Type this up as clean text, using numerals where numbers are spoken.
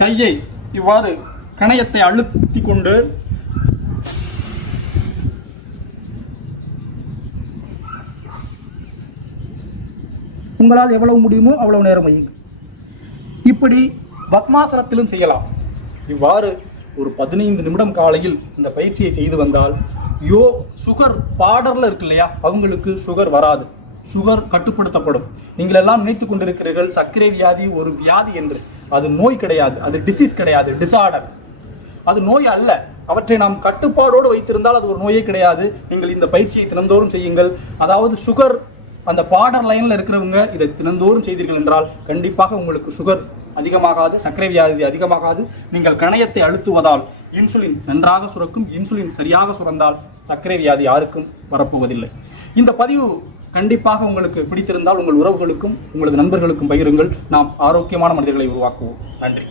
கையை இவ்வாறு கணையத்தை அழுத்தி கொண்டு உங்களால் எவ்வளவு முடியுமோ அவ்வளவு நேரம் வையுங்கள். இப்படி பத்மாசனத்திலும் செய்யலாம். இவ்வாறு ஒரு 15 நிமிடம் காலையில் இந்த பயிற்சியை செய்து வந்தால் சுகர் பார்டரில் இருக்கு இல்லையா, அவங்களுக்கு சுகர் வராது, சுகர் கட்டுப்படுத்தப்படும். நீங்கள் எல்லாம் நினைத்து கொண்டிருக்கிறீர்கள் சர்க்கரை வியாதி ஒரு வியாதி என்று. அது நோய் கிடையாது, அது டிசீஸ் கிடையாது, டிசார்டர். அது நோய் அல்ல. அவற்றை நாம் கட்டுப்பாடோடு வைத்திருந்தால் அது ஒரு நோயே கிடையாது. நீங்கள் இந்த பயிற்சியை தினந்தோறும் செய்யுங்கள். அதாவது சுகர் அந்த பார்டர் லைனில் இருக்கிறவங்க இதை தினந்தோறும் செய்தீர்கள் என்றால் கண்டிப்பாக உங்களுக்கு சுகர் அதிகமாகாது, சர்க்கரை வியாதி அதிகமாகாது. நீங்கள் கணையத்தை அழுத்துவதால் இன்சுலின் நன்றாக சுரக்கும். இன்சுலின் சரியாக சுரந்தால் சர்க்கரை வியாதி யாருக்கும் வரப்போவதில்லை. இந்த பதிவு கண்டிப்பாக உங்களுக்கு பிடித்திருந்தால் உங்கள் உறவுகளுக்கும் உங்களது நண்பர்களுக்கும் பகிருங்கள். நாம் ஆரோக்கியமான மனிதர்களை உருவாக்குவோம். நன்றி.